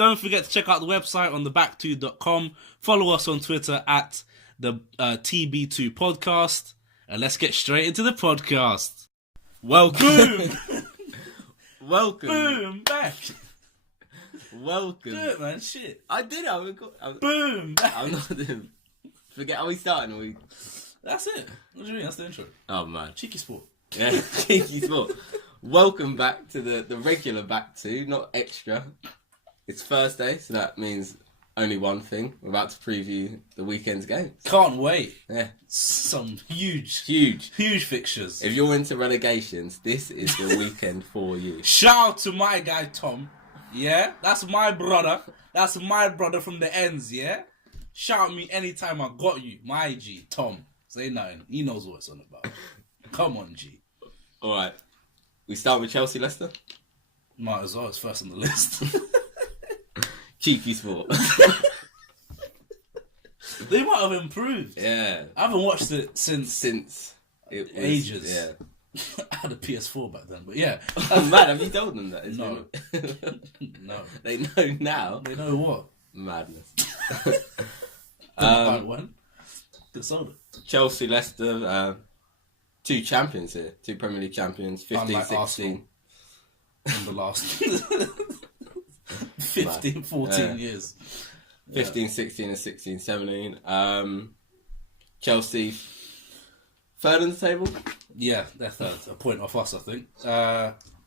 Don't forget to check out the website on theback2.com. Follow us on Twitter at the TB2 podcast. And let's get straight into the podcast. Welcome. Welcome. Boom, back. Welcome. Do it, man. Shit. I did. Boom, back. I'm not doing. Forget. Are we starting? That's it. What do you mean? That's the intro. Oh man. Cheeky sport. Yeah, cheeky sport. Welcome back to the regular back two, not extra. It's Thursday, so that means only one thing. We're about to preview the weekend's games. Can't wait. Yeah. Some huge fixtures. If you're into relegations, this is the weekend for you. Shout out to my guy Tom. Yeah, that's my brother. That's my brother from the ends. Yeah, shout me anytime I got you. My G Tom. Say nothing. He knows what it's on about. Come on, G. All right. We start with Chelsea Leicester. Might as well. It's first on the list. Cheeky sport. They might have improved. Yeah. I haven't watched it since it was, ages. Yeah. I had a PS4 back then, but yeah. Oh man, have you told them that? No. No. They know now. They know what? Madness. One. Good soda. Chelsea, Leicester, two champions here. Two Premier League champions. 15-16. In the last 15, 14 years. 15-16 and 16-17. Chelsea, third on the table? Yeah, they're third. A point off us, I think.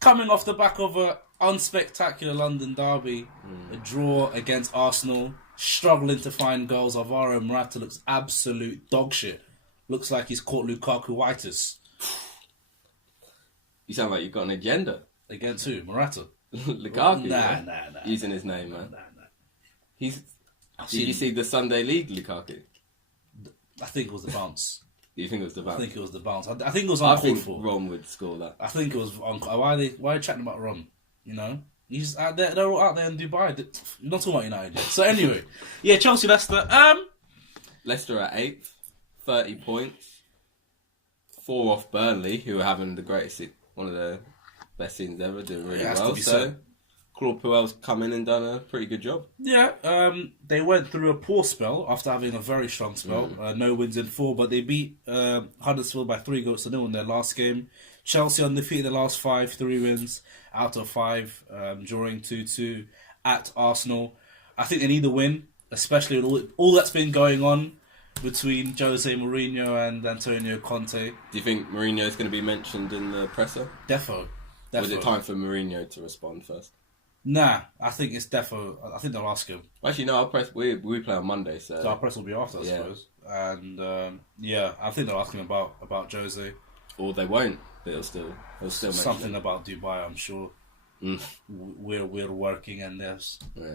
Coming off the back of a unspectacular London derby, a draw against Arsenal, struggling to find goals. Alvaro Morata looks absolute dog shit. Looks like he's caught Lukaku-itis. You sound like you've got an agenda. Against who? Morata? Lukaku? Nah. Using his name, man. Nah. Did you see the Sunday League Lukaku? I think it was the bounce. You think it was the bounce? I think it was the bounce. I think it was uncalled for. Ron would score that. I think it was uncalled. Why are they chatting about Ron? You know? He's out there. They're all out there in Dubai. You're not talking about United yet. So anyway, yeah, Chelsea, Leicester. Leicester at 8th, 30 points. 4 off Burnley, who are having the greatest, one of the best seasons ever, doing really well. So Claude Puel's come in and done a pretty good job. Yeah, they went through a poor spell after having a very strong spell. No wins in 4, but they beat Huddersfield by 3-0 in their last game. Chelsea undefeated the last 5, 3 wins out of 5, drawing 2-2 at Arsenal. I think they need a win, especially with all that's been going on between Jose Mourinho and Antonio Conte. Do you think Mourinho is going to be mentioned in the presser? Defo. Or is it time for Mourinho to respond first? Nah, I think it's defo. I think they'll ask him. Actually, no, our press, we play on Monday, so our press will be after, I suppose. And I think they'll ask him about Jose. Or they won't. But he'll still something about Dubai, I'm sure. We're working and they're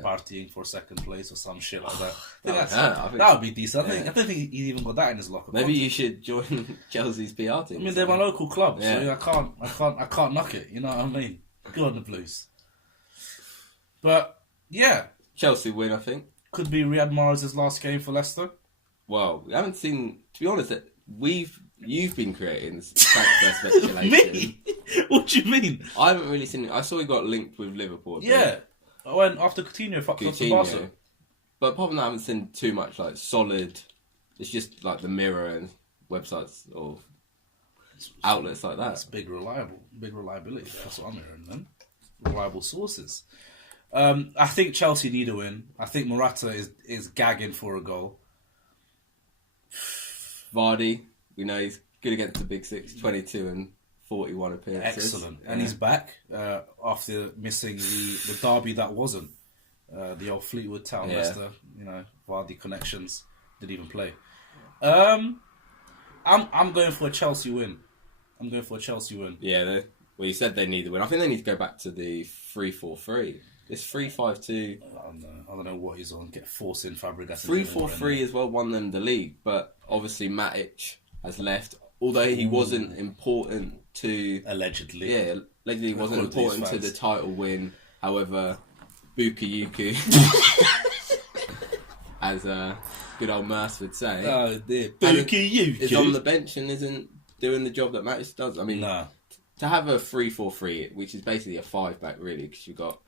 partying for second place or some shit like that. That would be decent. I don't think he's even got that in his locker. Maybe you should join Chelsea's PR team. I mean, they're my local club, so I can't knock it. You know what I mean? Good on the Blues. But yeah, Chelsea win. I think could be Riyad Mahrez' last game for Leicester. Well, we haven't seen. To be honest, you've been creating this transfer speculation. Me? What do you mean? I haven't really seen it. I saw he got linked with Liverpool. Yeah, I went after Coutinho fucked off to Barca. But apart from that, I haven't seen too much like solid. It's just like the Mirror and websites or outlets like that. It's big reliability. That's what I'm hearing, then. Reliable sources. I think Chelsea need a win. I think Morata is gagging for a goal. Vardy, we know he's good against the Big Six, 22 and 41 appearances. Excellent. And he's back after missing the derby that wasn't. The old Fleetwood Town Leicester, Vardy connections, didn't even play. I'm going for a Chelsea win. Yeah, you said they need the win. I think they need to go back to the 3-4-3. This 3-5-2. I don't know what he's on. Get forced in Fabregas. 3-4-3 as well won them the league, but obviously Matic has left. Although he wasn't important to allegedly. Yeah, allegedly wasn't important to the title win. However, Bukayo, as good old Merce would say, Bukayo is on the bench and isn't doing the job that Matic does. I mean, to have a 3-4-3, which is basically a 5-back really, because you've got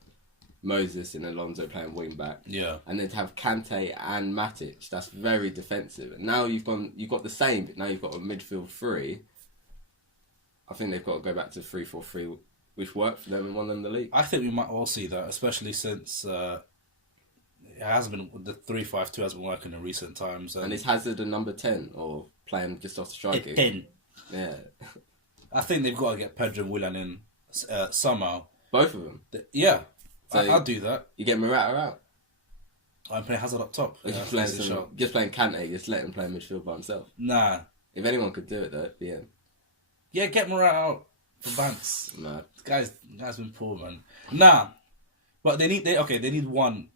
Moses and Alonso playing wing back. Yeah. And then to have Kante and Matic, that's very defensive. And now you've got the same, but now you've got a midfield three. I think they've got to go back to 3-4-3, which worked for them and won them the league. I think we might all see that, especially since it hasn't been, the 3-5-2 hasn't been working in recent times. And is Hazard a number 10 or playing just off the striker? 10. Yeah. I think they've got to get Pedro and Willian in somehow. Both of them? Yeah. So I'll do that. You get Morata out? I'm playing Hazard up top. Or just playing Kante, just let him play midfield by himself? Nah. If anyone could do it, though, it'd be him. Yeah, get Morata out for Banks. Nah. This guy's been poor, man. Nah. But they need one,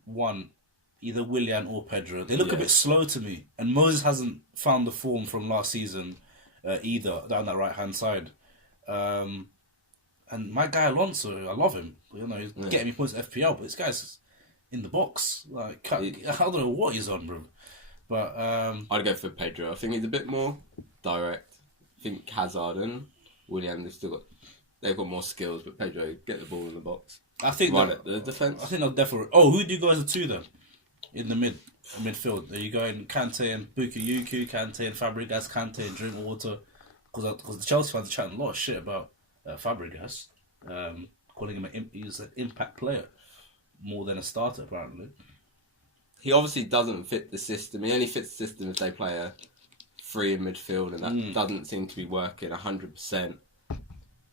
either Willian or Pedro. They look a bit slow to me. And Moses hasn't found the form from last season either, down that right-hand side. And my guy Alonso, I love him. You know, he's getting me points at FPL, but this guy's in the box. Like, I don't know what he's on, bro. But I'd go for Pedro. I think he's a bit more direct. I think Hazard and Willian, they've got more skills, but Pedro, get the ball in the box. I think the defense. I think they'll definitely. Oh, who do you go as a two then? In the midfield, are you going Kante and Bukayo, Kante and Fabregas, Kante and Drinkwater? Because the Chelsea fans are chatting a lot of shit about Fabregas, calling him he's an impact player more than a starter apparently. He obviously doesn't fit the system. He only fits the system if they play a three in midfield, and that doesn't seem to be working 100%.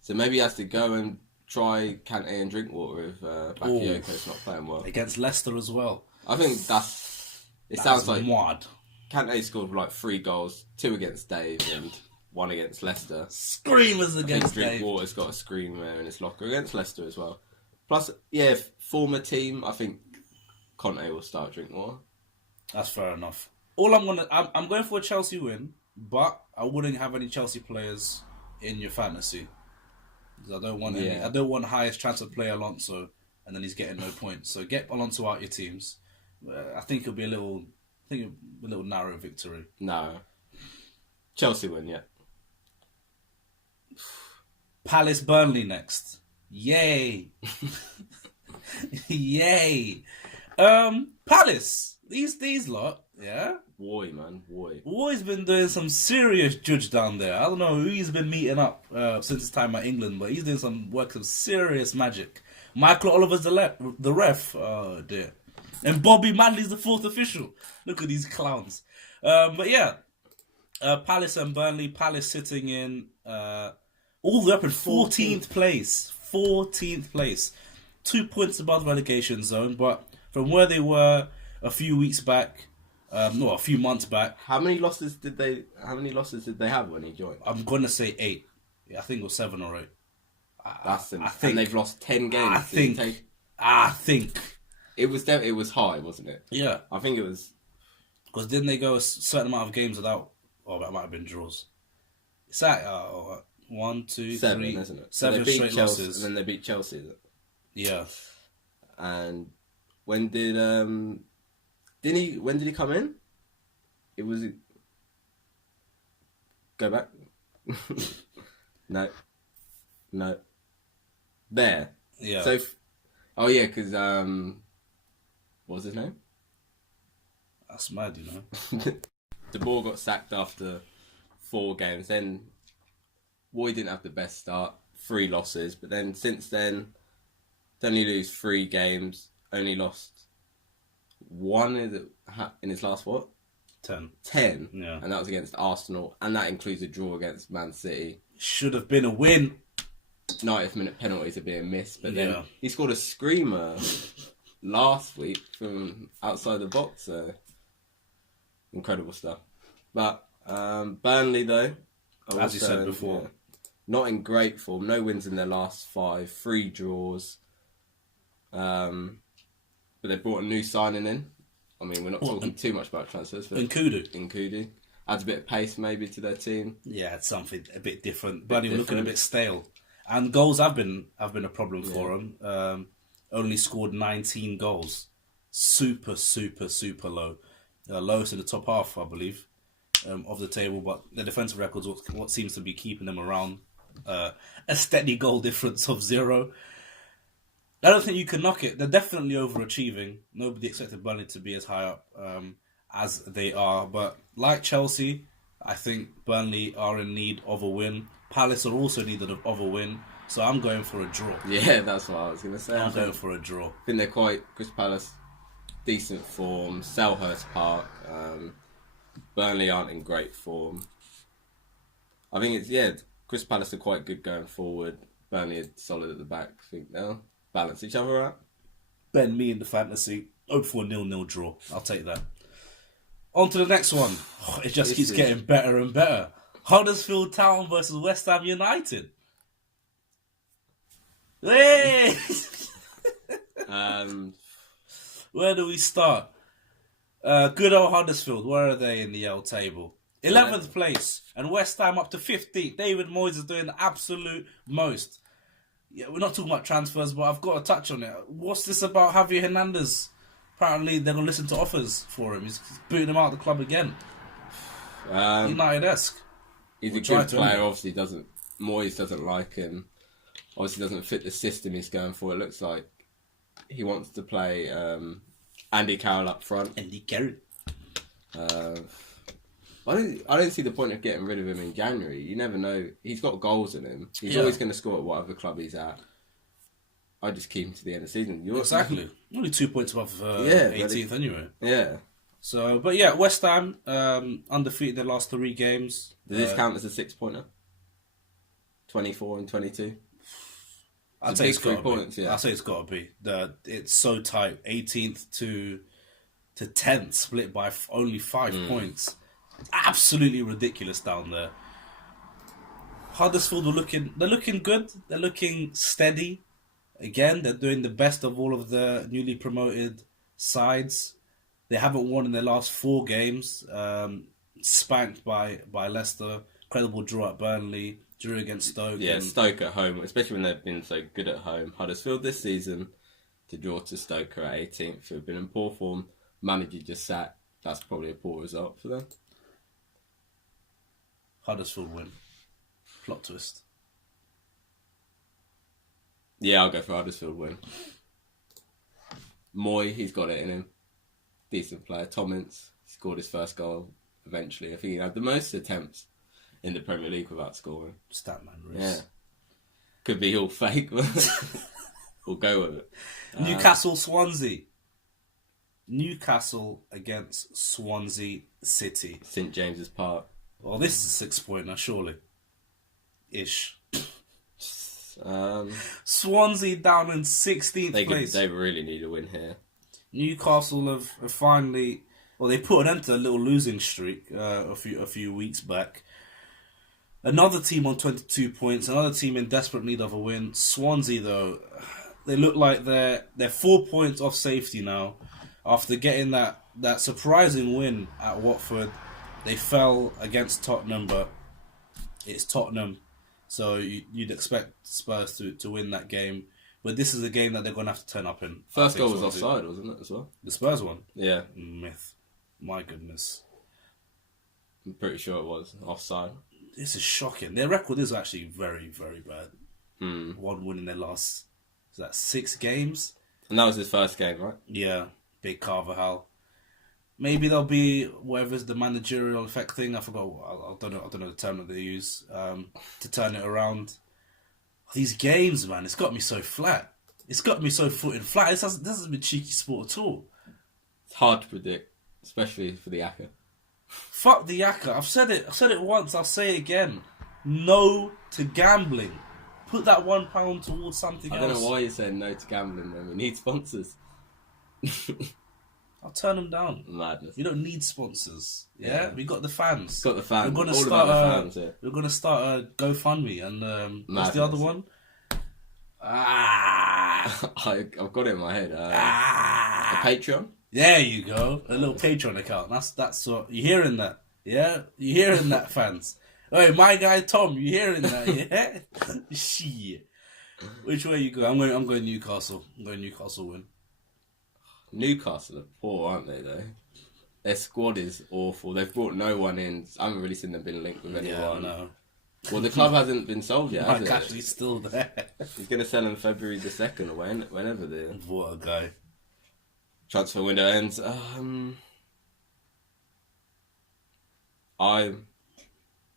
So maybe he has to go and try Kante and Drinkwater if Bakayoko's not playing well. Against Leicester as well. I think sounds like mad. Kante scored like 3 goals, 2 against Dave and 1 against Leicester. Screamers against Dave. Drinkwater's got a screamer in his locker against Leicester as well. Plus, yeah, former team, I think Conte will start Drinkwater. That's fair enough. I'm going for a Chelsea win, but I wouldn't have any Chelsea players in your fantasy. Because I don't want highest transfer player Alonso, and then he's getting no points. So get Alonso out your teams. I think it'll be a little narrow victory. No. Chelsea win, yeah. Palace Burnley next. Yay. Yay. Palace. These lot, yeah? Woy, man. Woy. Woy's been doing some serious judge down there. I don't know who he's been meeting up since his time at England, but he's doing some serious magic. Michael Oliver's the ref. Oh, dear. And Bobby Manley's the 4th official. Look at these clowns. But yeah, Palace and Burnley. Palace sitting in all the way up in 14th place. 14th place. 2 points above the relegation zone, but from where they were a few weeks back, a few months back. How many losses did they have when he joined? I'm gonna say 8. Yeah, I think it was 7 or 8. I think, and they've lost 10 games. I think it was high, wasn't it? Yeah, I think it was because didn't they go a certain amount of games without? Oh, that might have been draws. It's like 1, 2, 7, 3, isn't it? 7 so straight Chelsea, losses, and then they beat Chelsea. Is it? Yeah. And when did he come in? It was go back. No. There. Yeah. So, because what was his name? That's mad, you know. De Boer got sacked after 4 games. Then Roy didn't have the best start. 3 losses, but then since then, only lose 3 games. Only lost 1 in his last 10. Yeah. And that was against Arsenal, and that includes a draw against Man City. Should have been a win. 90th minute penalties are being missed, but then he scored a screamer last week from outside the box. So incredible stuff. But Burnley, though, as you said before, not in great form. No wins in their last 5, 3 draws. But they brought a new signing in. I mean, we're not talking too much about transfers. Nkudu. Adds a bit of pace maybe to their team. Yeah, it's something a bit different. Burnley were looking a bit stale. And goals have been a problem for them. Only scored 19 goals. Super, super, super low. Lowest in the top half, I believe, of the table. But the defensive record's what seems to be keeping them around. A steady goal difference of 0. I don't think you can knock it. They're definitely overachieving. Nobody expected Burnley to be as high up as they are. But like Chelsea, I think Burnley are in need of a win. Palace are also in need of a win. So I'm going for a draw. Yeah, that's what I was going to say. I'm going for a draw. I think they're quite... Crystal Palace, decent form. Selhurst Park. Burnley aren't in great form. I think Crystal Palace are quite good going forward. Burnley are solid at the back. I think they'll balance each other out. Ben me in the fantasy. Hope for a 0-0 draw. I'll take that. On to the next one. It just keeps getting better and better. Huddersfield Town versus West Ham United. Hey! Where do we start? Good old Huddersfield. Where are they in the L table? 11th place. And West Ham up to 15th. David Moyes is doing the absolute most. Yeah, we're not talking about transfers, but I've got to touch on it. What's this about Javier Hernandez? Apparently, they're going to listen to offers for him. He's booting him out of the club again. United-esque. He's a good player. Obviously, Moyes doesn't like him. Obviously, doesn't fit the system he's going for. It looks like he wants to play Andy Carroll up front. Andy Carroll. I don't see the point of getting rid of him in January. You never know. He's got goals in him. He's always going to score at whatever club he's at. I just keep him to the end of the season. Exactly. Only 2 points above 18th anyway. Yeah. So, but yeah, West Ham undefeated their last 3 games. Does this count as a 6-pointer? 24 and 22. I'd say it's got to be. I'd say it's got to be. It's so tight. 18th to 10th, split by only 5 points. Absolutely ridiculous down there. Huddersfield they're looking good. They're looking steady. Again, they're doing the best of all of the newly promoted sides. They haven't won in their last 4 games. Spanked by Leicester. Incredible draw at Burnley. Drew against Stoke. Yeah, Stoke at home, especially when they've been so good at home. Huddersfield this season to draw to Stoke at 18th, who have been in poor form. Manager just sat. That's probably a poor result for them. Huddersfield win. Plot twist. Yeah, I'll go for Huddersfield win. Moy, he's got it in him. Decent player. Tommins scored his first goal eventually. I think he had the most attempts in the Premier League without scoring. Statman, yeah. Could be all fake, but we'll go with it. Newcastle, Swansea. Newcastle against Swansea City. St James's Park. Well, this is a 6-pointer, surely. Ish. Swansea down in 16th place. They really need a win here. Newcastle have finally... Well, they put an end to a little losing streak a few weeks back. Another team on 22 points. Another team in desperate need of a win. Swansea, though, they look like they're 4 points off safety now. After getting that surprising win at Watford, they fell against Tottenham, but it's Tottenham. So you'd expect Spurs to win that game. But this is a game that they're going to have to turn up in. First goal was offside, wasn't it, as well? The Spurs one? Yeah. Myth. My goodness. I'm pretty sure it was offside. This is shocking. Their record is actually very, very bad. 1 win in their last, 6 games? And that was his first game, right? Yeah. Big Carvajal. Maybe there'll be whatever's the managerial effect thing. I forgot. I don't know the term that they use to turn it around. These games, man, it's got me so flat. It's got me so footing flat. This hasn't been cheeky sport at all. It's hard to predict, especially for the Aka. Fuck the Aka. I've said it once. I'll say it again. No to gambling. Put that £1 towards something else. I don't know why you're saying no to gambling, then. We need sponsors. I'll turn them down. Madness. We don't need sponsors. Yeah? We got the fans. Got the fans. We're going to start a GoFundMe. And what's the other one? I've got it in my head. A Patreon? There you go. A little Patreon account. That's what... You hearing that? Yeah? You hearing that, fans? Hey, my guy Tom, you hearing that? Yeah? Shit. Which way you go? I'm going Newcastle. I'm going Newcastle win. Newcastle are poor, aren't they, though? Their squad is awful. They've brought no one in. I haven't really seen them been linked with anyone. Yeah, I know. Well, the club hasn't been sold yet, has Mike it? Ashley's still there. He's going to sell on February the 2nd or whenever the What a guy. transfer window ends. I'm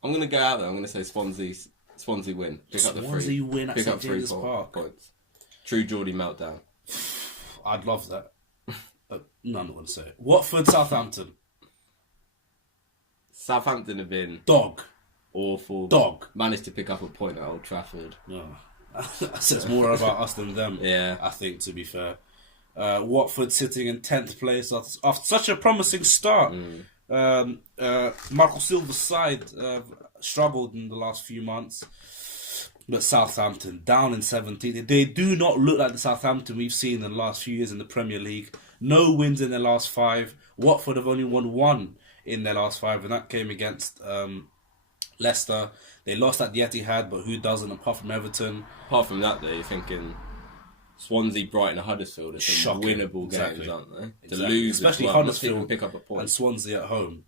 going to go out there. I'm going to say Swansea win. Swansea win at Pick St up 3 James's Park. points. True Geordie meltdown. I'd love that. No, I'm not going to say it. Watford, Southampton. Southampton have been Dog. awful. Dog. Managed to pick up a point at Old Trafford. No. That says more about us than them, Yeah. I think, to be fair. Watford sitting in 10th place after such a promising start. Marco Silva's side struggled in the last few months. But Southampton down in 17th. They do not look like the Southampton we've seen in the last few years in the Premier League. No wins in their last 5. Watford have only won 1 in their last 5, and that came against Leicester. They lost at the Etihad, but who doesn't apart from Everton? Apart from that, though, you're thinking Swansea, Brighton, and Huddersfield are some Shocking. winnable Exactly. games, aren't they? Exactly. To lose, especially as well, Huddersfield not even pick up a point. and Swansea at home.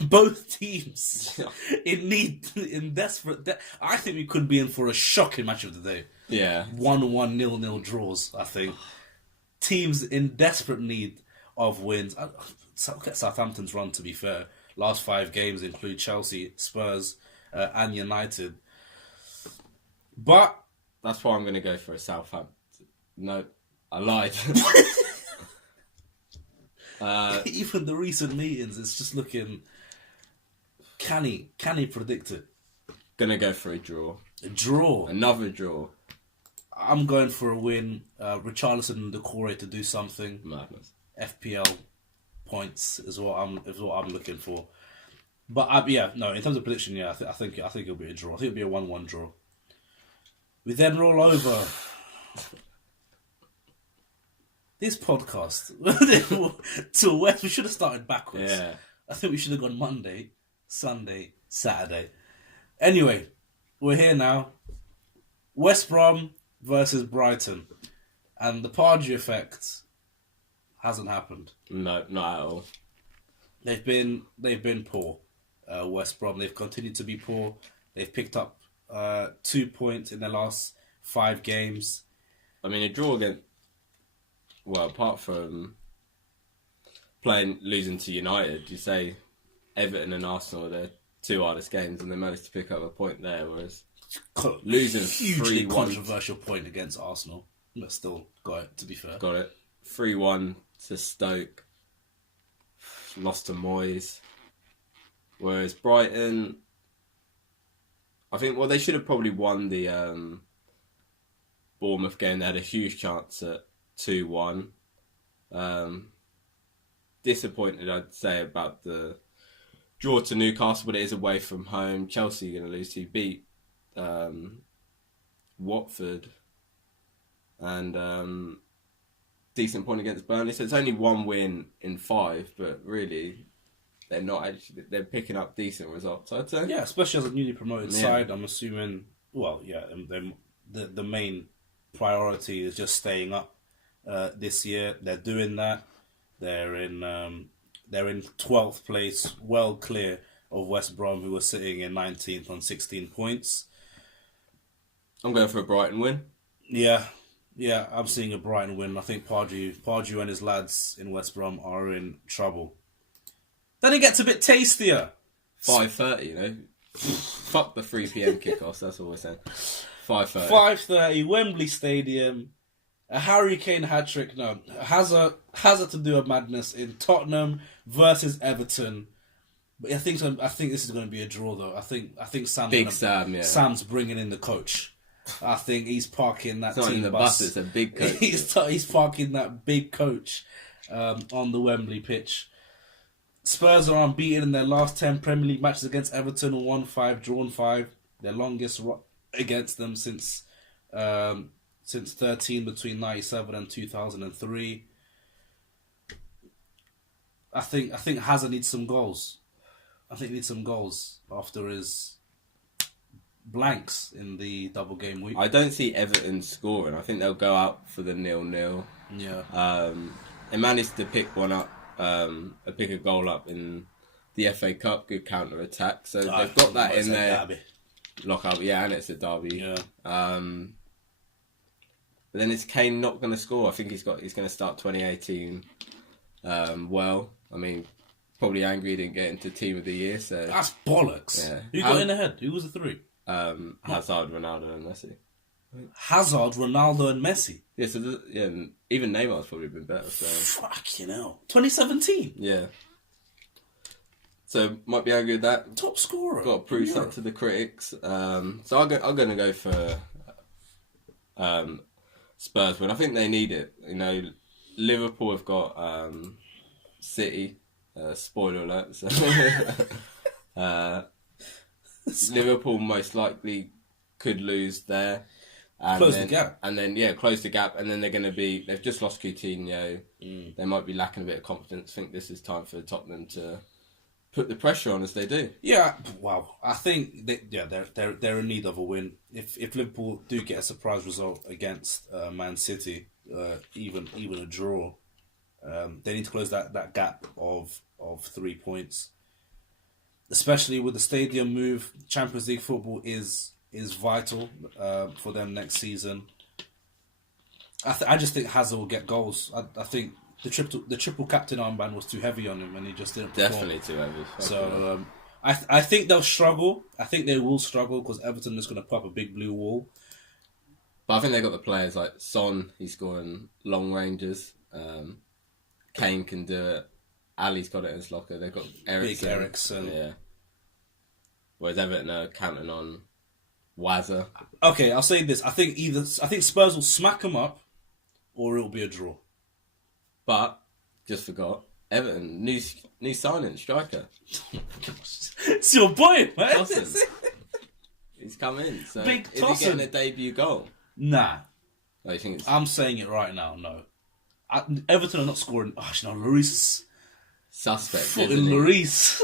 Both teams in desperate. I think we could be in for a shocking match of the day. Yeah, 1-1, 0-0 draws. I think teams in desperate need of wins. Look at Southampton's run. To be fair, last 5 games include Chelsea, Spurs, and United. But that's why I'm going to go for a Southampton. No, I lied. Even the recent meetings, it's just looking. Can he predict it? Gonna go for a draw. A draw. Another draw. I'm going for a win. Richarlison and Decore to do something. Madness. FPL points is what I'm looking for. But in terms of prediction, I think it'll be a draw. I think it'll be a 1-1 draw. We then roll over. This podcast to West, we should have started backwards. Yeah. I think we should have gone Monday, Sunday, Saturday. Anyway, we're here now. West Brom versus Brighton, and the Pardew effect hasn't happened. No, not at all. They've been poor. West Brom. They've continued to be poor. They've picked up 2 points in their last 5 games. I mean, a draw against. Well, apart from losing to United, you say Everton and Arsenal are their 2 hardest games, and they managed to pick up a point there, whereas losing hugely 3-1 controversial point against Arsenal, but still got it. To be fair, got it 3-1 to Stoke, lost to Moyes, whereas Brighton, I think, they should have probably won the Bournemouth game. They had a huge chance at 2-1. Disappointed, I'd say, about the draw to Newcastle, but it is away from home. Chelsea are going to lose. He beat Watford and decent point against Burnley. So it's only 1 win in 5, but really they're not actually. They're picking up decent results, I'd say. Yeah, especially as a newly promoted side. I'm assuming. Well, yeah, the main priority is just staying up. This year, they're doing that. They're in 12th place, well clear of West Brom, who are sitting in 19th on 16 points. I'm going for a Brighton win. Yeah, I'm seeing a Brighton win. I think Pardew and his lads in West Brom are in trouble. Then it gets a bit tastier. 5:30, you know. Fuck the 3 p.m. kickoffs. That's all we're saying. 5:30. 5:30, Wembley Stadium. A Harry Kane hat-trick. No, Hazard to do a madness in Tottenham versus Everton. But I think this is going to be a draw, though. I think Sam's bringing in the coach. I think he's parking that team team the bus. It's a big coach. He's parking that big coach on the Wembley pitch. Spurs are unbeaten in their last 10 Premier League matches against Everton, won 5, drawn 5. Their longest against them since 13 between 97 and 2003. I think Hazard needs some goals. I think he needs some goals after his blanks in the double game week. I don't see Everton scoring. I think they'll go out for the 0-0. Yeah. They managed to pick one up, pick a goal up in the FA Cup, good counter attack. So they've got that in there. Lockout, yeah, and it's a derby. Yeah. But then is Kane not going to score? I think he's going to start 2018. Well, I mean, probably angry he didn't get into Team of the Year. So that's bollocks. Yeah. Who got in ahead? Who was the three? Hazard, Ronaldo, and Messi. Hazard, Ronaldo, and Messi. Yeah, so even Neymar's probably been better. So. Fucking hell. 2017. Yeah. So might be angry with that. Top scorer. Got to prove something to the critics. So I'm going to go for Spurs win. I think they need it. You know, Liverpool have got City. Spoiler alert. So Liverpool most likely could lose there. And close the gap. And then, close the gap. And then they've just lost Coutinho. They might be lacking a bit of confidence. I think this is time for Tottenham to put the pressure on as they do. Yeah, wow. I think they're in need of a win. If Liverpool do get a surprise result against Man City, even a draw, they need to close that gap of 3 points. Especially with the stadium move, Champions League football is vital for them next season. I just think Hazard will get goals. I think the triple captain armband was too heavy on him and he just didn't perform. Definitely too heavy. So I think they'll struggle. I think they will struggle because Everton is going to pop a big blue wall. But I think they've got the players like Son, he's scoring long ranges. Kane can do it. Ali's got it in his locker. They've got Eriksen. Big Eriksen. Yeah. Whereas Everton are counting on Wazza. Okay, I'll say this. I think Spurs will smack them up or it'll be a draw. But, just forgot, Everton, new signing, striker. It's your boy, man. Tosin. He's come in. So Big is Tosin. he getting a debut goal? Nah. Oh, you think it's... I'm saying it right now, no. Everton are not scoring. Oh, no, Lloris. Suspect, fucking Lloris.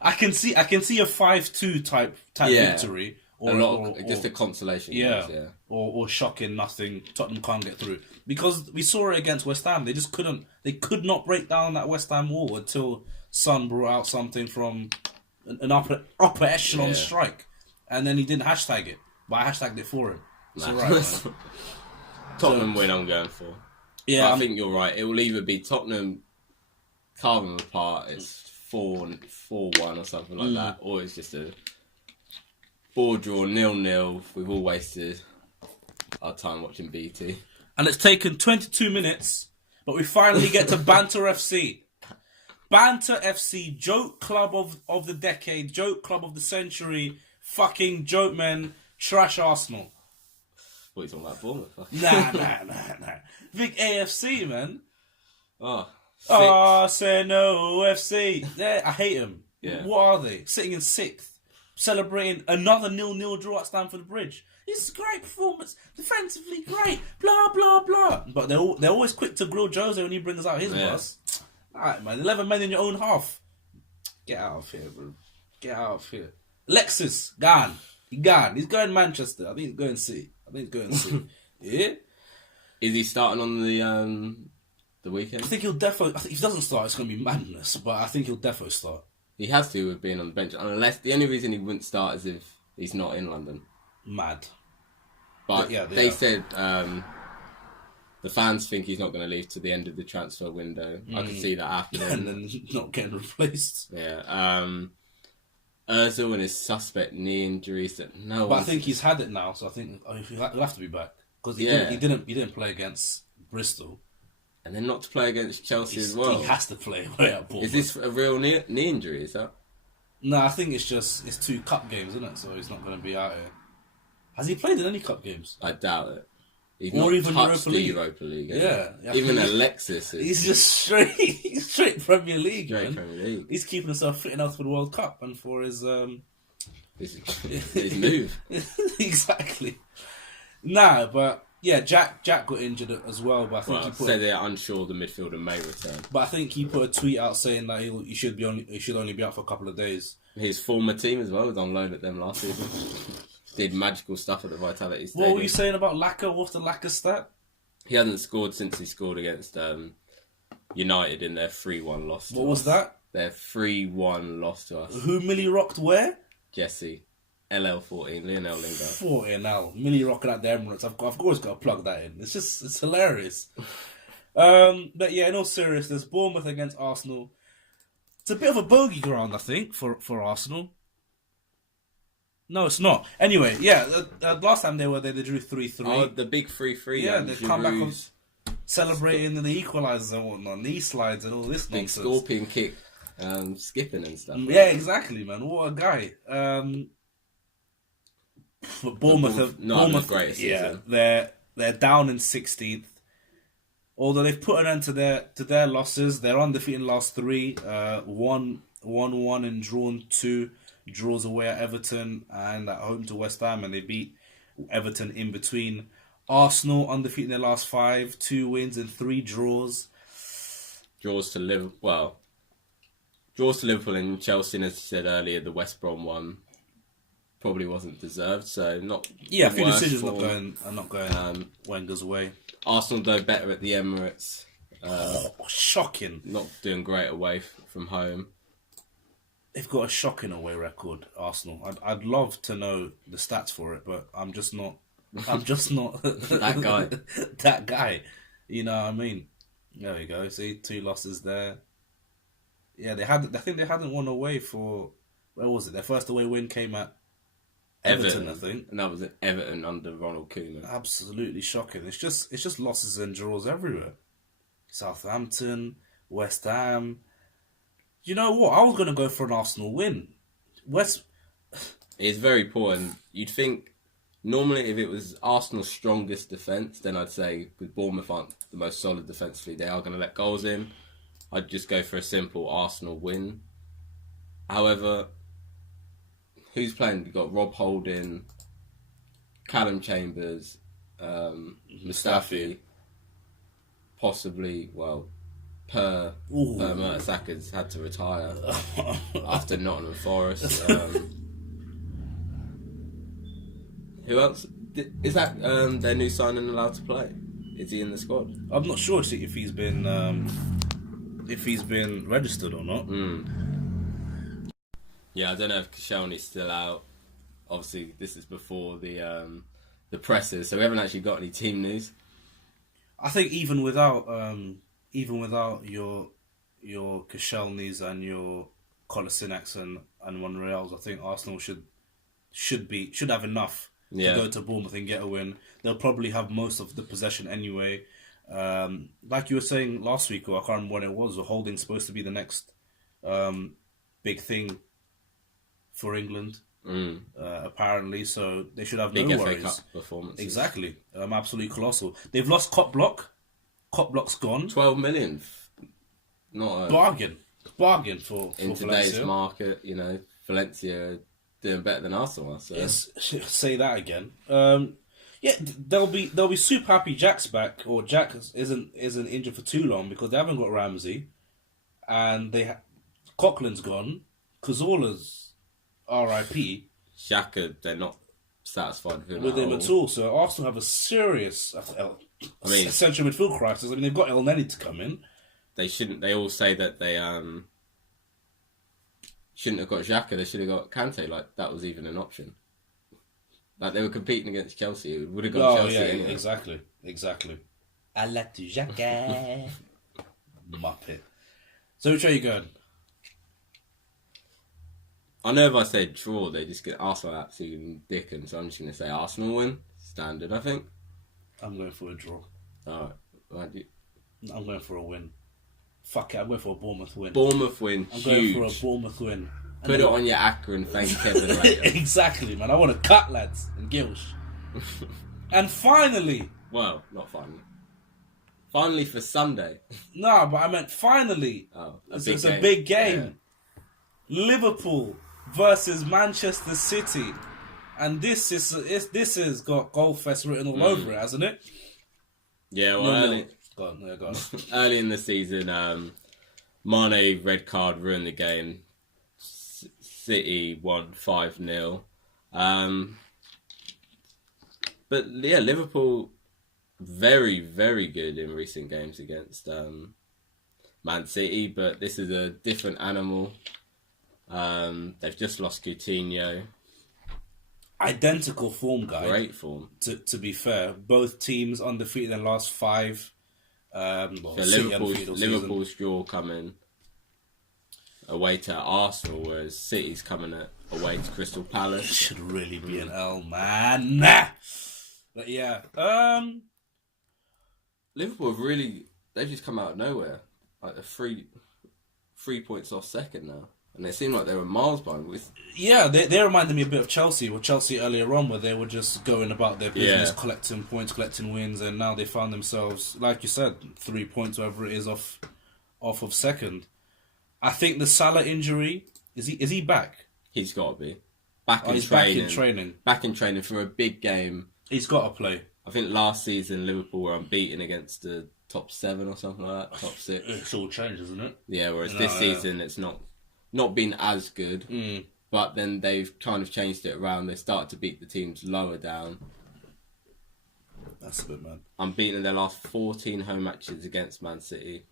I can see a 5-2 type victory. Or just a consolation. Yeah. Or shocking nothing. Tottenham can't get through. Because we saw it against West Ham. They just couldn't. They could not break down that West Ham wall until Son brought out something from an upper echelon strike. And then he didn't hashtag it. But I hashtagged it for him. It's alright, man. Tottenham win I'm going for. Yeah. But I think you're right. It will either be Tottenham carving them apart. It's 4-1 or something like that. Or it's just a ball draw 0-0. We've all wasted our time watching BT. And it's taken 22 minutes, but we finally get to Banter FC. Banter FC, joke club of the decade, joke club of the century, fucking joke men, trash Arsenal. What are you talking about, Bournemouth? Nah. Big AFC, man. Oh, Arsenal FC. Yeah, I hate them. Yeah. What are they? Sitting in 6th. Celebrating another 0-0 draw at Stamford Bridge. It's a great performance, defensively great, blah blah blah. But they're always quick to grill Jose when he brings out his bus. Alright, man, 11 men in your own half. Get out of here, bro. Get out of here. Alexis gone. He's going Manchester. I think he's going City. Yeah. Is he starting on the weekend? I think he'll definitely. If he doesn't start, it's going to be madness. But I think he'll definitely start. He has to with being on the bench, unless the only reason he wouldn't start is if he's not in London. Mad. But they said the fans think he's not going to leave to the end of the transfer window. I can see that happening. And then not getting replaced. Yeah. Ozil and his suspect knee injuries. But I think he's had it now, so I think he'll have to be back. Because he didn't play against Bristol. And then not to play against Chelsea as well. He has to play away at Bournemouth. Is this a real knee injury, is that? No, I think it's 2 cup games, isn't it? So he's not going to be out here. Has he played in any cup games? I doubt it. He's or not even touched Europa League. Yeah. Even Alexis is... He's just straight Premier League, Straight Premier League. He's keeping himself fit enough for the World Cup and for his move. Exactly. Nah, but... Yeah, Jack got injured as well, but I think they're unsure the midfielder may return. But I think he put a tweet out saying that he should only be out for a couple of days. His former team as well was on loan at them last season. Did magical stuff at the Vitality Stadium. What were you saying about Laka? What's the Laka stat? He hasn't scored since he scored against United in their 3-1 loss. What was that? Their 3-1 loss to us. Who Millie rocked where? Jesse. LL14, Lionel Lingard. 14 Millie rocking at the Emirates. I've always got to plug that in. It's hilarious. But yeah, in all seriousness, Bournemouth against Arsenal. It's a bit of a bogey ground, I think, for Arsenal. No, it's not. Anyway, yeah, last time they were there, they drew 3-3. Oh, the big 3-3. Yeah, they come back on celebrating the equalisers and whatnot, knee slides and all this big nonsense. scorpion kick, skipping and stuff. Yeah, exactly, man. What a guy. But Bournemouth not the greatest season. They're down in 16th. Although they've put an end to their losses, they're undefeated in the last 3. 1-1 and drawn 2. Draws away at Everton and at home to West Ham, and they beat Everton in between. Arsenal undefeated in their last 5, 2 wins and 3 draws. Draws to Liverpool and Chelsea, as I said earlier, the West Brom one probably wasn't deserved, so not. Yeah, a few decisions not going Wenger's way. Arsenal though better at the Emirates. Shocking. Not doing great away from home. They've got a shocking away record, Arsenal. I'd love to know the stats for it, but I'm just not that guy. That guy. You know what I mean? There we go. See, 2 losses there. Yeah, I think they hadn't won away for, where was it? Their first away win came at Everton, I think. And that was at Everton under Ronald Koeman. Absolutely shocking. It's just losses and draws everywhere. Southampton, West Ham. You know what? I was going to go for an Arsenal win. It's very poor, and you'd think normally if it was Arsenal's strongest defence, then I'd say with Bournemouth aren't the most solid defensively, they are going to let goals in. I'd just go for a simple Arsenal win. However, who's playing? You've got Rob Holding, Callum Chambers, Mustafi, possibly, Per Mertesackers had to retire after Nottingham Forest. Who else? Is that their new signing allowed to play? Is he in the squad? I'm not sure if he's been registered or not. Yeah, I don't know if Koscielny's still out. Obviously, this is before the presses, so we haven't actually got any team news. I think even without your Koscielny's and your Kolasinacs and Monreals, I think Arsenal should have enough to go to Bournemouth and get a win. They'll probably have most of the possession anyway. Like you were saying last week, or I can't remember when it was, Holding's supposed to be the next big thing for England, apparently. So they should have no worries. Big FA Cup performance. Exactly. Absolutely colossal. They've lost Copblock. Copblock's gone. 12 million. Not a bargain for in today's Valencia. market. You know, Valencia doing better than Arsenal. So. Yes, say that again. They'll be super happy Jack's back, or Jack isn't injured for too long, because they haven't got Ramsey, and Coughlin's gone. Cazorla's R.I.P. Xhaka, they're not satisfied with him at all. So Arsenal have a serious central midfield crisis. I mean, they've got El Neni to come in. They shouldn't. They all say that they shouldn't have got Xhaka. They should have got Kante. Like that was even an option. Like they were competing against Chelsea. It would have got Chelsea anyway. Exactly. I like to Xhaka. Muppet. So which way are you going? I know if I say draw, they just get Arsenal absolutely dicking. So I'm just going to say Arsenal win. Standard, I think. I'm going for a draw. Alright. I'm going for a win. Fuck it, I'm going for a Bournemouth win. Bournemouth win. I'm huge. going for a Bournemouth win. Put it on your acca and thank Kevin later. Exactly, man. I want to cut, lads, and Gilsh. And finally... Well, not finally. Finally for Sunday. No, but I meant finally. Oh, it's a big game. Yeah. Liverpool versus Manchester City. And this has got Goalfest written all over it, hasn't it? Yeah, well, Go on. Early in the season, Mane red card ruined the game. City won 5-0. But yeah, Liverpool very, very good in recent games against Man City, but this is a different animal. They've just lost Coutinho. Identical form, guys. Great form. To be fair, both teams undefeated in the last 5. Liverpool's draw coming away to Arsenal, whereas City's coming away to Crystal Palace. It should really be an L, man. Nah. But yeah, Liverpool they've just come out of nowhere. Like, they're 3 points off second now. And they seem like they were miles behind. Yeah, they reminded me a bit of Chelsea, earlier on, where they were just going about their business, collecting points, collecting wins, and now they found themselves, like you said, 3 points, whatever it is, off of second. I think the Salah injury, is he back? He's got to be. Back in training. Back in training for a big game. He's got to play. I think last season Liverpool were unbeaten against the top 7 or something like that, top 6. It's all changed, isn't it? Yeah, whereas this season it's not been as good, but then they've kind of changed it around. They start to beat the teams lower down. That's a bit mad. Unbeaten in their last 14 home matches against Man City,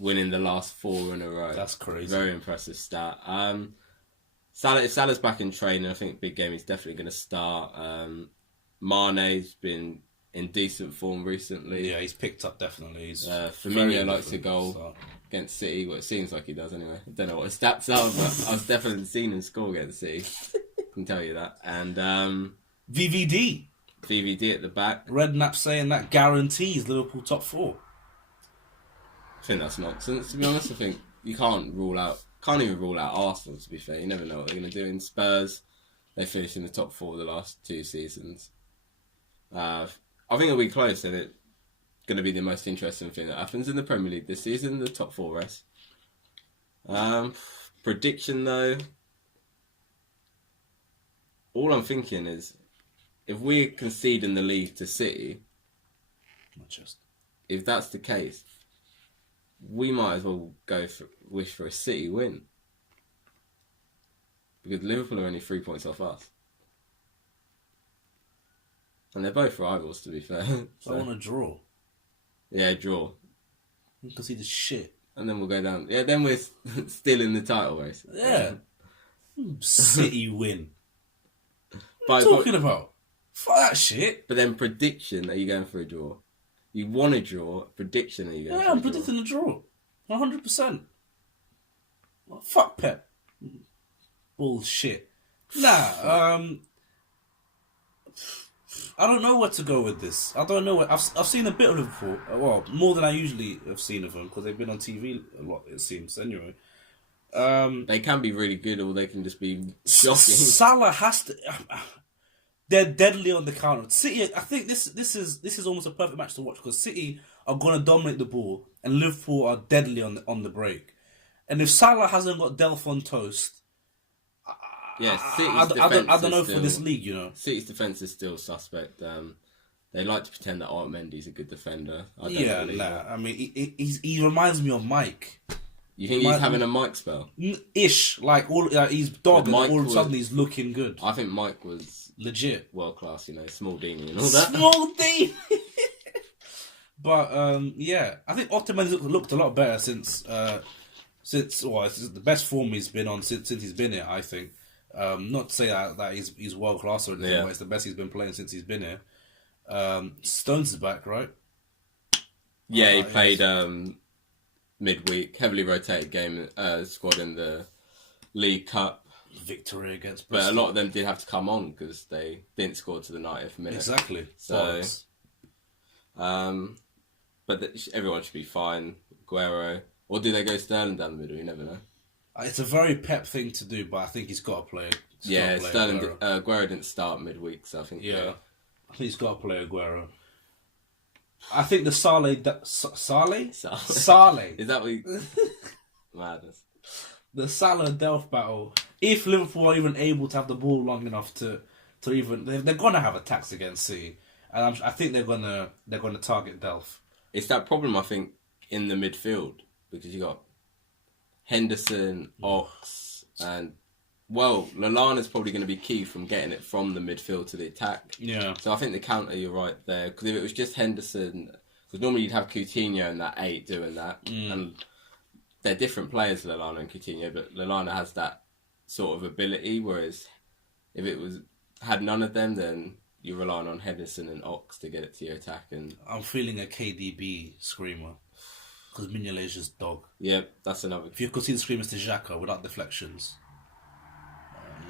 winning the last 4 in a row. That's crazy. Very impressive stat. If Salah's back in training, I think big game he's definitely going to start. Mane's been in decent form recently. Yeah, he's picked up definitely. Firmino likes a goal against City. Well, it seems like he does anyway. I don't know what his stats are, but I've definitely seen him score against City. I can tell you that. And VVD at the back. Redknapp saying that guarantees Liverpool top 4. I think that's nonsense, to be honest. I think you can't even rule out Arsenal, to be fair. You never know what they're going to do. In Spurs, they finished in the top 4 the last 2 seasons. I think it'll be close, and it's going to be the most interesting thing that happens in the Premier League this season, the top 4 race. Prediction, though, all I'm thinking is, if we concede in the league to City, if that's the case, we might as well wish for a City win. Because Liverpool are only 3 points off us. And they're both rivals, to be fair. So I want to draw. Yeah, draw. Because he did shit. And then we'll go down. Yeah, then we're still in the title race. Yeah. City win. What are you talking about? Fuck that shit. But then prediction, are you going for a draw? You want a draw. Prediction, are you going for a draw? Yeah, I'm predicting a draw. 100%. Well, fuck Pep. Bullshit. Nah, I don't know where to go with this. I don't know. I've seen a bit of Liverpool. Well, more than I usually have seen of them because they've been on TV a lot. It seems anyway. They can be really good, or they can just be shocking. Salah has to. They're deadly on the counter. City. I think this is almost a perfect match to watch because City are going to dominate the ball and Liverpool are deadly on the break. And if Salah hasn't got Delph on toast. Yeah, I don't know for this league, you know. City's defence is still suspect. They like to pretend that Art Mendy's a good defender. I mean, he reminds me of Mike. You think he's having a Mike spell? Ish, he's dogging. All of a sudden, he's looking good. I think Mike was legit, world class. You know, small Dini and all that. Small Dini. But I think Ottoman's looked a lot better since it's the best form he's been on since he's been here. I think. Not to say that he's world class or anything, but it's the best he's been playing since he's been here. Stones is back, right? Yeah, he played midweek, heavily rotated game squad in the League Cup. Victory against Bristol. But a lot of them did have to come on because they didn't score to the 90th minute. Exactly. So, but everyone should be fine. Aguero. Or do they go Sterling down the middle? You never know. It's a very Pep thing to do, but I think he's got to play. Sterling. Aguero didn't start midweek, so I think. Yeah, I think he's got to play Aguero. I think the Saleh. Is that what you... Madness. The Salah Delph battle. If Liverpool are even able to have the ball long enough to even, they're gonna have attacks against City, and I think they're gonna target Delph. It's that problem I think in the midfield because you got Henderson, Ox, and Lallana's probably going to be key from getting it from the midfield to the attack. Yeah. So I think the counter, you're right there, because if it was just Henderson, Because normally you'd have Coutinho and that 8 doing that. And they're different players, Lallana and Coutinho, but Lallana has that sort of ability, whereas if it had none of them, then you're relying on Henderson and Ox to get it to your attack. And I'm feeling a KDB screamer. Because Mignolet is just dog. Yeah, that's another. If you could see the screamers to Xhaka without deflections,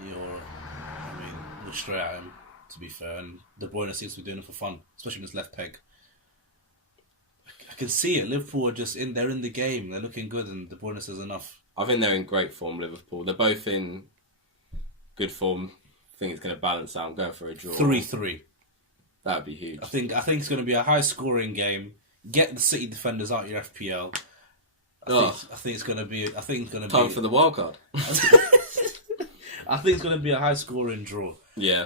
you're straight at him, to be fair. And De Bruyne seems to be doing it for fun, especially with his left peg. I can see it. Liverpool are just they're in the game. They're looking good, and De Bruyne says enough. I think they're in great form, Liverpool. They're both in good form. I think it's going to balance out. I'm going for a draw. 3-3. That would be huge. I think it's going to be a high-scoring game. Get the City defenders out of your FPL. I think it's going to be. Time for the wild card. I think it's going to be a high-scoring draw. Yeah.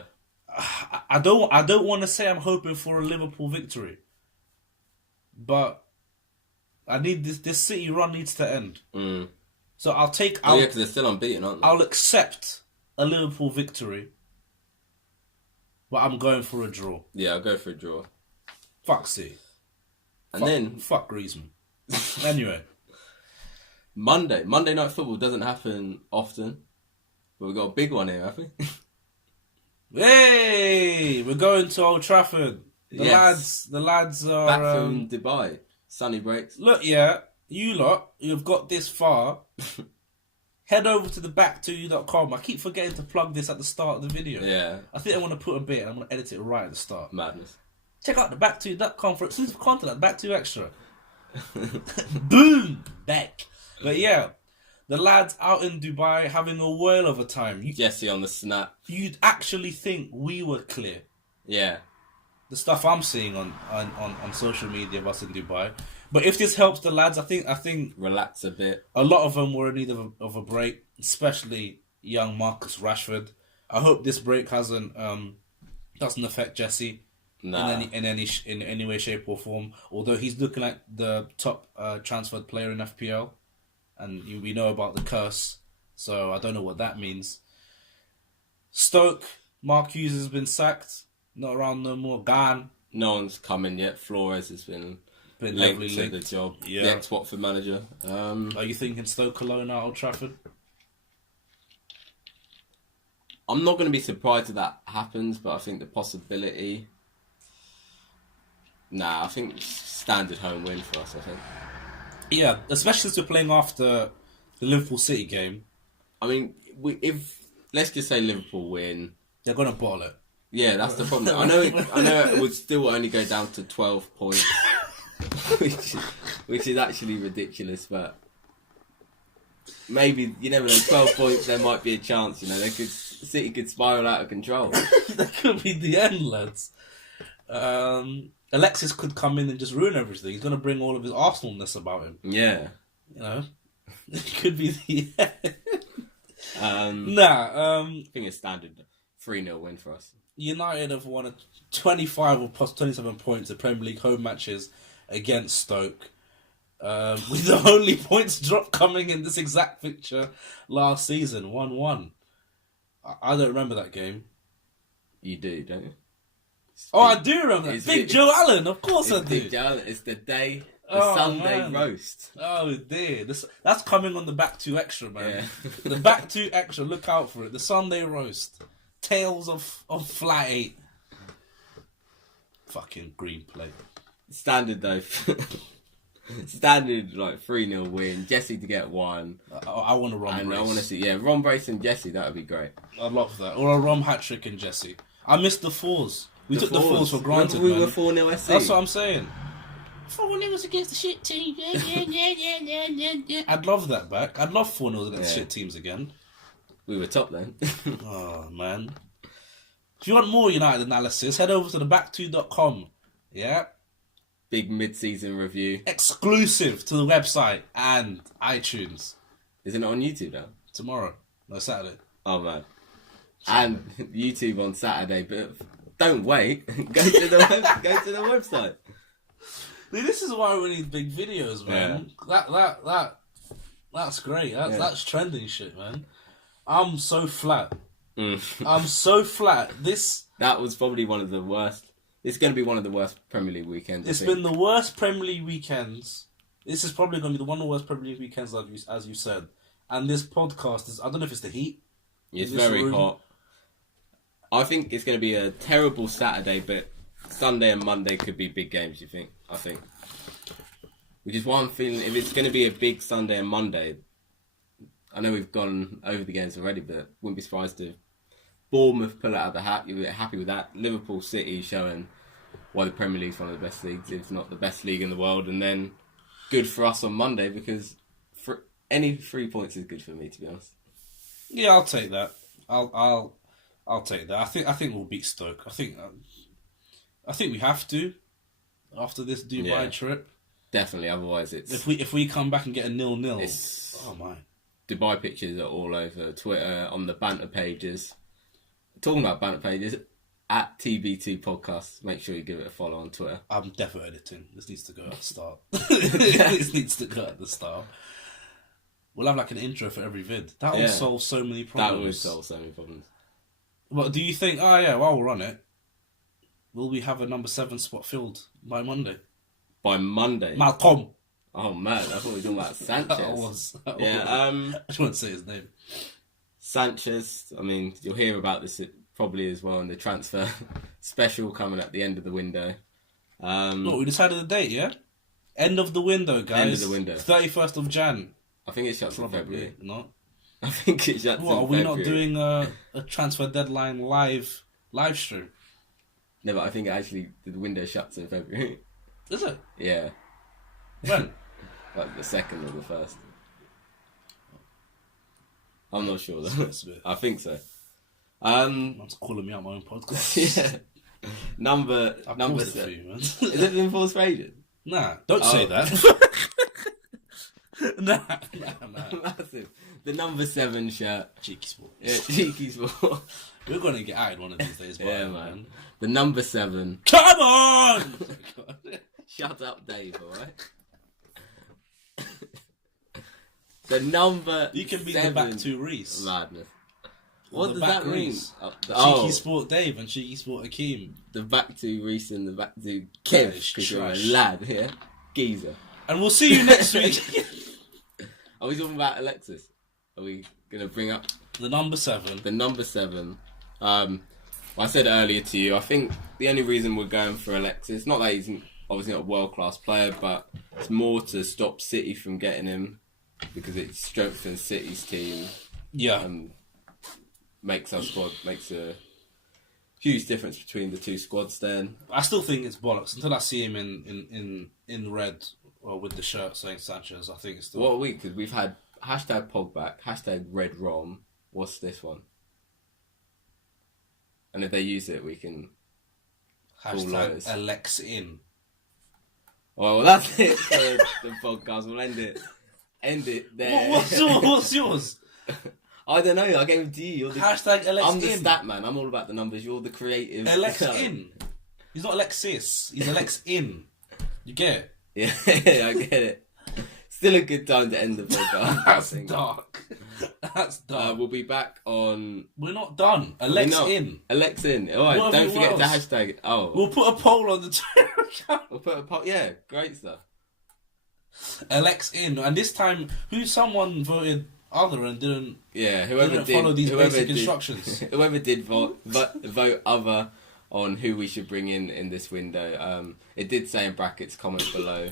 I don't want to say I'm hoping for a Liverpool victory, but I need this City run needs to end. So I'll take. Because they're still unbeaten, aren't they? I'll accept a Liverpool victory, but I'm going for a draw. Yeah, I'll go for a draw. Fuck City. Fuck Griezmann. Anyway, Monday Night Football doesn't happen often, but we've got a big one here, haven't we? Hey, we're going to Old Trafford. The lads are back from Dubai. Sunny breaks. Look, you lot, you've got this far. Head over to the back2you.com. I keep forgetting to plug this at the start of the video. Yeah. I think I want to put a bit, and I'm going to edit it right at the start. Madness. Check out the back2you.com for exclusive content at Back2 Extra. Boom! Back. But yeah, the lads out in Dubai having a whale of a time. Jesse on the snap. You'd actually think we were clear. Yeah. The stuff I'm seeing on social media of us in Dubai. But if this helps the lads, I think relax a bit. A lot of them were in need of a break, especially young Marcus Rashford. I hope this break doesn't affect Jesse in any way, shape or form. Although he's looking like the top transferred player in FPL, and we know about the curse, so I don't know what that means. Stoke, Mark Hughes has been sacked, not around no more. Gone. No one's come in yet. Flores has been linked to the job. Yeah. The ex-Watford manager. Are you thinking Stoke alone at Old Trafford? I'm not going to be surprised if that happens, but I think the possibility... I think standard home win for us, I think. Yeah, especially since we're playing after the Liverpool City game. I mean, if let's just say Liverpool win... They're going to bottle it. Yeah, that's the problem. I know it would still only go down to 12 points, which is actually ridiculous, but maybe, you never know, 12 points, there might be a chance, City could spiral out of control. That could be the end, lads. Alexis could come in and just ruin everything. He's going to bring all of his Arsenal-ness about him. Yeah. It could be the end. I think it's standard 3-0 win for us. United have won 25 or plus 27 points in Premier League home matches against Stoke. With the only points drop coming in this exact fixture last season, 1-1. I don't remember that game. You do, don't you? I do remember that. Big Joe Allen, of course I do. Big Joe Allen. It's the day, Sunday roast. Oh dear, that's coming on the Back 2 Extra, man. Yeah. The Back 2 Extra, look out for it. The Sunday roast. Tales of Flat 8. Fucking green plate. Standard though. Standard 3-0 win. Jesse to get one. I want a Rom brace. I want to see Rom brace and Jesse. That would be great. I'd love that. Or a Rom hat trick and Jesse. I missed the fours. We took the fours for granted. We were 4-0 SC. That's what I'm saying. 4-0 was against the shit team. Yeah. I'd love that back. I'd love 4-0 against shit teams again. We were top then. Oh, man. If you want more United analysis, head over to the back2.com. Yeah? Big mid-season review. Exclusive to the website and iTunes. Isn't it on YouTube now? Tomorrow. No, Saturday. Oh, man. And YouTube on Saturday, but don't wait. Go to the website. Dude, this is why we need big videos, man. Yeah. That's great. That's trending shit, man. I'm so flat. I'm so flat. That was probably one of the worst It's going to be one of the worst Premier League weekends. It's been the worst Premier League weekends. This is probably going to be one of the worst Premier League weekends, as you said. And this podcast is, I don't know if it's the heat. It's very hot. I think it's going to be a terrible Saturday, but Sunday and Monday could be big games, I think. Which is why I'm feeling, if it's going to be a big Sunday and Monday, I know we've gone over the games already, but wouldn't be surprised if Bournemouth pull it out of the hat. You'll be happy with that. Liverpool City showing why the Premier League's one of the best leagues, if not the best league in the world. And then good for us on Monday, because for any 3 points is good for me, to be honest. Yeah, I'll take that. I'll take that. I think we'll beat Stoke. I think we have to after this Dubai trip. Definitely. Otherwise, it's if we come back and get a 0-0. Oh my! Dubai pictures are all over Twitter, on the banter pages. Talking about banter pages, at TBT Podcast. Make sure you give it a follow on Twitter. I'm definitely editing. This needs to go at the start. This needs to go at the start. We'll have like an intro for every vid. That will solve so many problems. That would solve so many problems. What do you think? Oh yeah, well, we'll run it. Will we have a number 7 spot filled by Monday? By Monday? Malcolm. Oh man, I thought we were talking about Sanchez. I just want to say his name. Sanchez, I mean, you'll hear about this probably as well in the transfer special coming at the end of the window. Look, we decided the date, yeah? End of the window, guys. End of the window. 31st of Jan. I think it shuts in February. Not. I think it shuts in February. What, are we not doing a transfer deadline live stream? No, but I think actually the window shuts in February. Is it? Yeah. When? Like the 2nd or the 1st. I'm not sure though. I think so. I'm calling me out my own podcast. Yeah. Number 7. You, man. Is it been paused for ages? Nah, don't say that. Nah. Massive. The number 7 shirt. Cheeky sport. Yeah, cheeky sport. We're going to get outed one of these days. Yeah, man. The number 7. Come on! Shut up, Dave, alright? The number You can be 7. the back to Reese. Madness. What does back that mean? Reese. Cheeky Sport Dave and Cheeky Sport Akeem. The back to Reese and the back to Kev, because you're a lad, yeah? Geezer. And we'll see you next week. Are we talking about Alexis? Are we going to bring up the number 7? The number 7. I said earlier to you, I think the only reason we're going for Alexis, not that he's obviously not a world-class player, but it's more to stop City from getting him, because it strengthens City's team. Yeah. And makes our squad, makes a huge difference between the two squads then. I still think it's bollocks. Until I see him in red or with the shirt saying Sanchez, I think it's still... What a week, because we've had hashtag Pogback, hashtag Red Rom. What's this one? And if they use it, we can... Hashtag Alexis in. Well, that's it for the podcast. We'll end it there. What's yours? I don't know. I gave it to you. You're the, hashtag Alexis I'm the in. stat man. I'm all about the numbers. You're the creative. Alexis in. He's not Alexis. He's Alex in. You get it? Yeah, I get it. Still a good time to end the podcast. That's dark. That's dark. We'll be back on... We're not done. Alex in. Alex in. All right, don't forget to hashtag... Oh. We'll put a poll on the Twitter account. We'll put a poll... Yeah, great stuff. Alex in. And this time, someone voted other and didn't... Yeah, whoever did follow these basic instructions. Whoever did vote other on who we should bring in this window. It did say in brackets, comment below.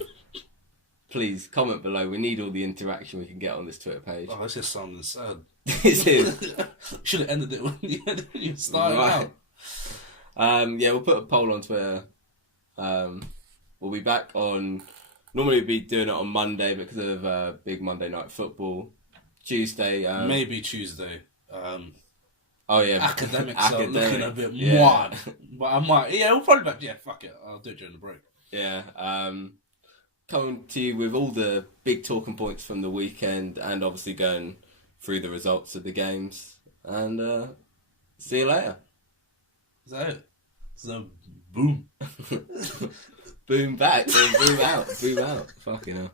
Please, comment below. We need all the interaction we can get on this Twitter page. Oh, this is sounding sad. This is. Should have ended it when you started out. Yeah, we'll put a poll on Twitter. We'll be back on... Normally we'd be doing it on Monday because of big Monday night football. Tuesday... Maybe Tuesday. Oh, yeah. Academics are looking a bit mad. But I might... Yeah, we'll probably... Yeah, fuck it. I'll do it during the break. Yeah. Coming to you with all the big talking points from the weekend and obviously going through the results of the games. And see you later. Is that it? So, boom. Boom back. Boom out. Boom out. Fucking hell.